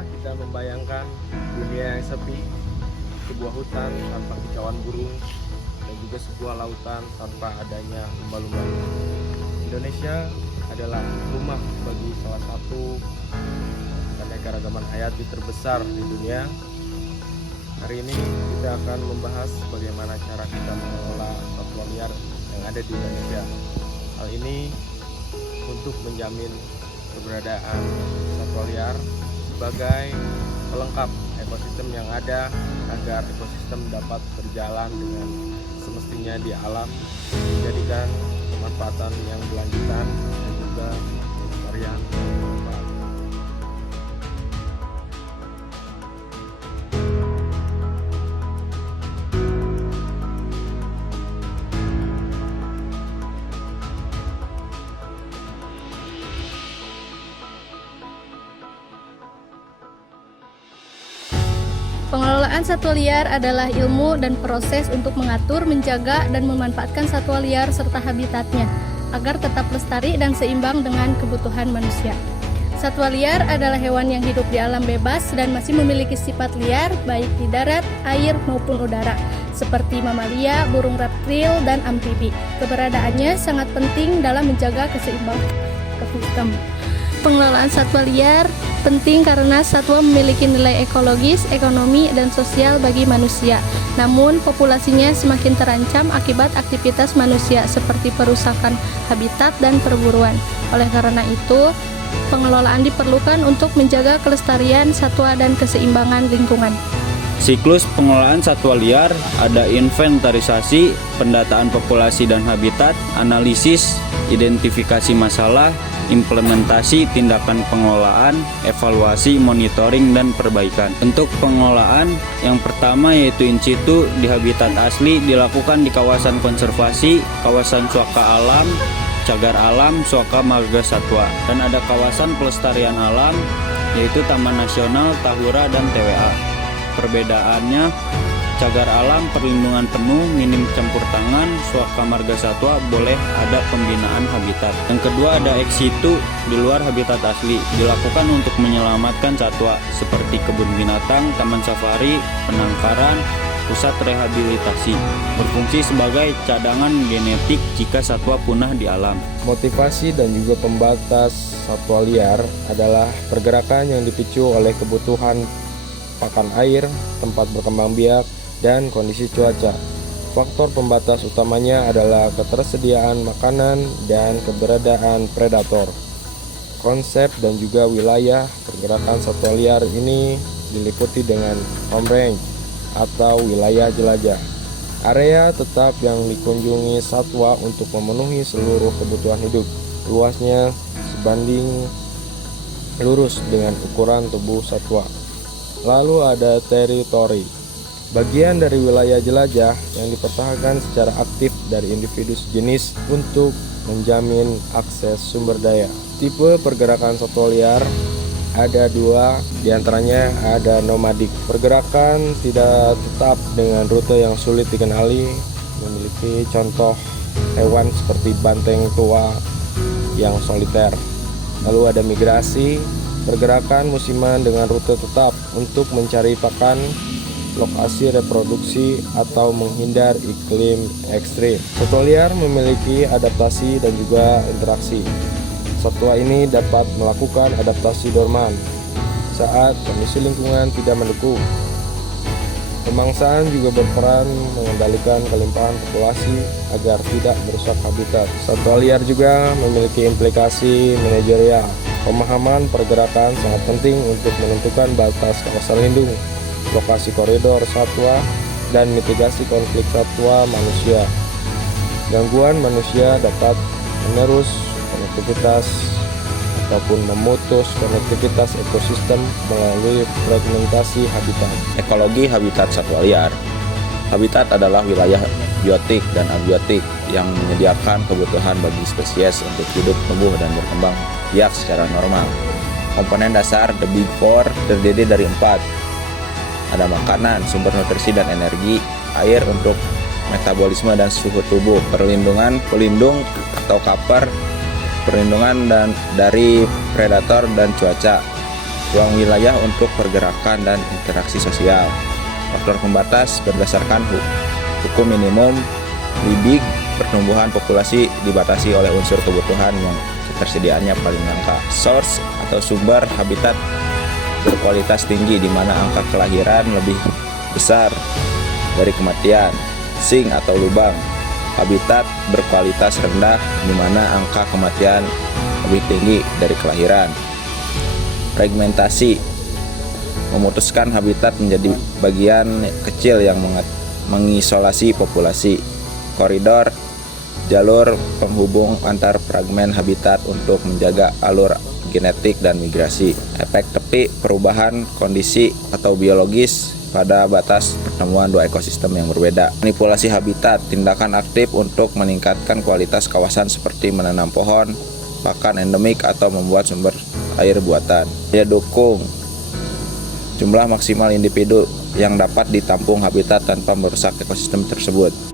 Pernahkah kita membayangkan dunia yang sepi, sebuah hutan tanpa kicauan burung, dan juga sebuah lautan tanpa adanya lumba-lumba? Indonesia adalah rumah bagi salah satu keanekaragaman hayati terbesar di dunia. Hari ini kita akan membahas bagaimana cara kita mengelola satwa liar yang ada di Indonesia. Hal ini untuk menjamin keberadaan satwa liar sebagai pelengkap ekosistem yang ada agar ekosistem dapat berjalan dengan semestinya di alam, menjadikan pemanfaatan yang berlanjutan dan juga pelestarian yang bermanfaat. Pengelolaan satwa liar adalah ilmu dan proses untuk mengatur, menjaga, dan memanfaatkan satwa liar serta habitatnya agar tetap lestari dan seimbang dengan kebutuhan manusia. Satwa liar adalah hewan yang hidup di alam bebas dan masih memiliki sifat liar baik di darat, air, maupun udara, seperti mamalia, burung reptil, dan amfibi. Keberadaannya sangat penting dalam menjaga keseimbangan ekosistem. Pengelolaan satwa liar penting karena satwa memiliki nilai ekologis, ekonomi, dan sosial bagi manusia. Namun, populasinya semakin terancam akibat aktivitas manusia seperti perusakan habitat dan perburuan. Oleh karena itu, pengelolaan diperlukan untuk menjaga kelestarian satwa dan keseimbangan lingkungan. Siklus pengelolaan satwa liar ada inventarisasi, pendataan populasi dan habitat, analisis, identifikasi masalah, implementasi tindakan pengelolaan, evaluasi, monitoring, dan perbaikan. Untuk pengelolaan yang pertama yaitu in situ di habitat asli dilakukan di kawasan konservasi, kawasan suaka alam, cagar alam, suaka marga satwa, dan ada kawasan pelestarian alam yaitu Taman Nasional Tahura dan TWA. Perbedaannya, cagar alam perlindungan penuh, minim campur tangan, suaka marga satwa boleh ada pembinaan habitat. Yang kedua ada ex situ di luar habitat asli, dilakukan untuk menyelamatkan satwa seperti kebun binatang, taman safari, penangkaran, pusat rehabilitasi, berfungsi sebagai cadangan genetik jika satwa punah di alam. Motivasi dan juga pembatas satwa liar adalah pergerakan yang dipicu oleh kebutuhan pakan air, tempat berkembang biak, dan kondisi cuaca. Faktor pembatas utamanya adalah ketersediaan makanan dan keberadaan predator. Konsep dan juga wilayah pergerakan satwa liar ini diliputi dengan home range atau wilayah jelajah. Area tetap yang dikunjungi satwa untuk memenuhi seluruh kebutuhan hidup. Luasnya sebanding lurus dengan ukuran tubuh satwa. Lalu ada teritori, bagian dari wilayah jelajah yang dipertahankan secara aktif dari individu sejenis untuk menjamin akses sumber daya. Tipe pergerakan satwa liar ada dua, diantaranya ada nomadik. Pergerakan tidak tetap dengan rute yang sulit dikenali, memiliki contoh hewan seperti banteng tua yang soliter. Lalu ada migrasi, pergerakan musiman dengan rute tetap untuk mencari pakan, lokasi reproduksi, atau menghindar iklim ekstrim. Satwa liar memiliki adaptasi dan juga interaksi. Satwa ini dapat melakukan adaptasi dorman saat kondisi lingkungan tidak mendukung. Pemangsaan juga berperan mengendalikan kelimpahan populasi agar tidak merusak habitat. Satwa liar juga memiliki implikasi manajerial. Pemahaman pergerakan sangat penting untuk menentukan batas kawasan lindung, lokasi koridor satwa, dan mitigasi konflik satwa manusia. Gangguan manusia dapat menerus konektivitas ataupun memutus konektivitas ekosistem melalui fragmentasi habitat. Ekologi habitat satwa liar. Habitat adalah wilayah biotik dan abiotik yang menyediakan kebutuhan bagi spesies untuk hidup, tumbuh, dan berkembang biak secara normal. Komponen dasar The Big Four terdiri dari 4. Ada makanan, sumber nutrisi dan energi, air untuk metabolisme dan suhu tubuh, pelindung atau cover, perlindungan dari predator dan cuaca, ruang wilayah untuk pergerakan dan interaksi sosial. Faktor pembatas berdasarkan hukum minimum living, pertumbuhan populasi dibatasi oleh unsur kebutuhan yang ketersediaannya paling langka. Source atau sumber habitat berkualitas tinggi di mana angka kelahiran lebih besar dari kematian. Sink atau lubang, habitat berkualitas rendah di mana angka kematian lebih tinggi dari kelahiran. Fragmentasi, memutuskan habitat menjadi bagian kecil yang mengisolasi populasi. Koridor, jalur penghubung antar fragmen habitat untuk menjaga alur genetik dan migrasi. Efek tepi, perubahan kondisi atau biologis pada batas pertemuan dua ekosistem yang berbeda. Manipulasi habitat, tindakan aktif untuk meningkatkan kualitas kawasan seperti menanam pohon, pakan endemik atau membuat sumber air buatan. Daya dukung, jumlah maksimal individu yang dapat ditampung habitat tanpa merusak ekosistem tersebut.